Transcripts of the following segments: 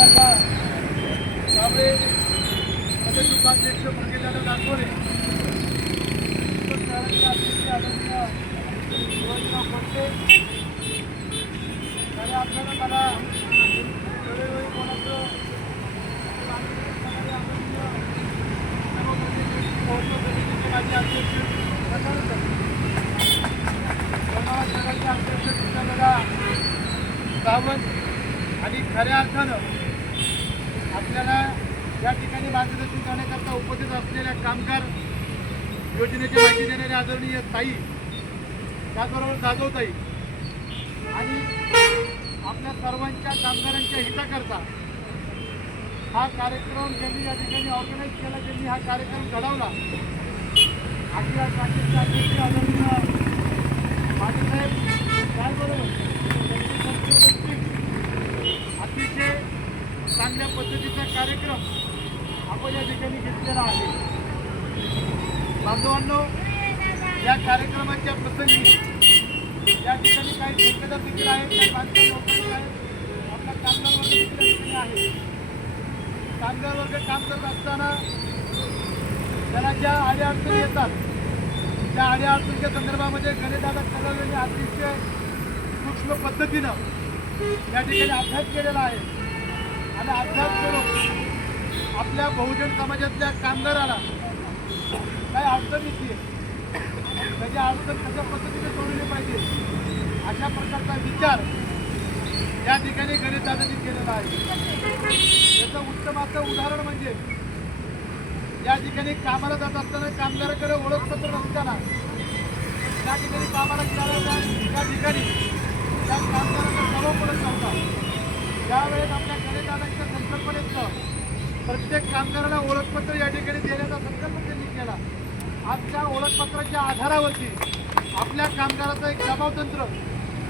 त्यामुळे प्रदेश उपाध्यक्ष मंगेशदादा नागपुरे शहराचे अध्यक्ष आदरणीय शिवाजीराव फडके खऱ्या अर्थानं मला वेळोवेळी कोणाचं आदरणीय सर्व प्रतिनिधी समितीचे माजी अध्यक्ष शहराचे अध्यक्ष कृष्णदादा सावंत आणि खऱ्या अर्थानं आपल्याला या ठिकाणी मार्गदर्शन करण्याकरता उपस्थित असलेल्या कामगार योजनेची माहिती देणारे आदरणीय ताई, त्याचबरोबर जाधवताई आणि आपल्या सर्वांच्या कामगारांच्या हिताकरता हा कार्यक्रम ज्यांनी या ठिकाणी ऑर्गनाईज केला, ज्यांनी हा कार्यक्रम घडवला, आपल्या राज्याचे अध्यक्ष आदरणीय मानेसाहेब त्याचबरोबर अतिशय चांगल्या पद्धतीचा कार्यक्रम आपण या ठिकाणी घेतलेला आहे. बांधवांनो, या कार्यक्रमाच्या प्रसंगी या ठिकाणी काही ठेकेदार देखील आहेत, काही बांधकाम लोक देखील आहेत, आपला कामगार वर्ग देखील आहे. कामगार वर्ग काम करत असताना त्याला ज्या अडीअडचणी येतात त्या अडीअडचणीच्या संदर्भामध्ये गणेशदादा कदम यांनी अतिशय सूक्ष्म पद्धतीनं या ठिकाणी अभ्यास केलेला आहे आणि अभ्यास करून आपल्या बहुजन समाजातल्या कामगाराला काही अडचण येते, त्याची अडचण कशा पद्धतीने सोडवली पाहिजे अशा प्रकारचा विचार या ठिकाणी गणेशदादांनी केलेला आहे. याचं उत्तम असं उदाहरण म्हणजे या ठिकाणी कामाला जात असताना कामगाराकडे ओळखपत्र नसताना त्या ठिकाणी कामाला गेल्याच्या त्या ठिकाणी त्या कामगारांना सर्व पडत नव्हता. त्यावेळेस आपल्या गणेशदादांच्या संकल्पनेतनं प्रत्येक कामगाराला ओळखपत्र या ठिकाणी देण्याचा संकल्प त्यांनी केला. आजच्या ओळखपत्राच्या आधारावरती आपल्या कामगाराचं एक जबाबतंत्र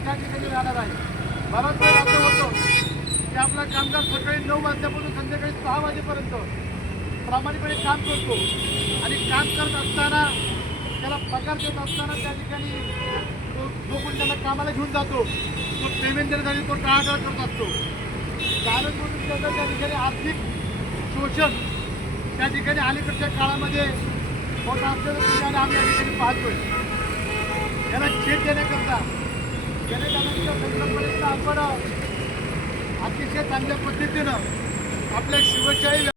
त्या ठिकाणी राहणार आहे. बराच वेळ असं होतं की आपला कामगार सकाळी 9 वाजल्यापासून संध्याकाळी 6 वाजेपर्यंत प्रामाणिकपणे काम करतो आणि काम करत असताना त्याला पगार देत असताना त्या ठिकाणी जो कोण त्यांना कामाला घेऊन जातो तो पेमेंट देण्यासाठी तो टाळाटाळ करत असतो. कारण म्हणून त्याचं त्या ठिकाणी आर्थिक शोषण त्या ठिकाणी अलीकडच्या काळामध्ये होत असलेलं ठिकाणी आम्ही या ठिकाणी पाहतोय. याला छेद देण्याकरता गणेशदादांच्या संकल्पनेचा आपण अतिशय चांगल्या पद्धतीनं आपल्या शिवशाही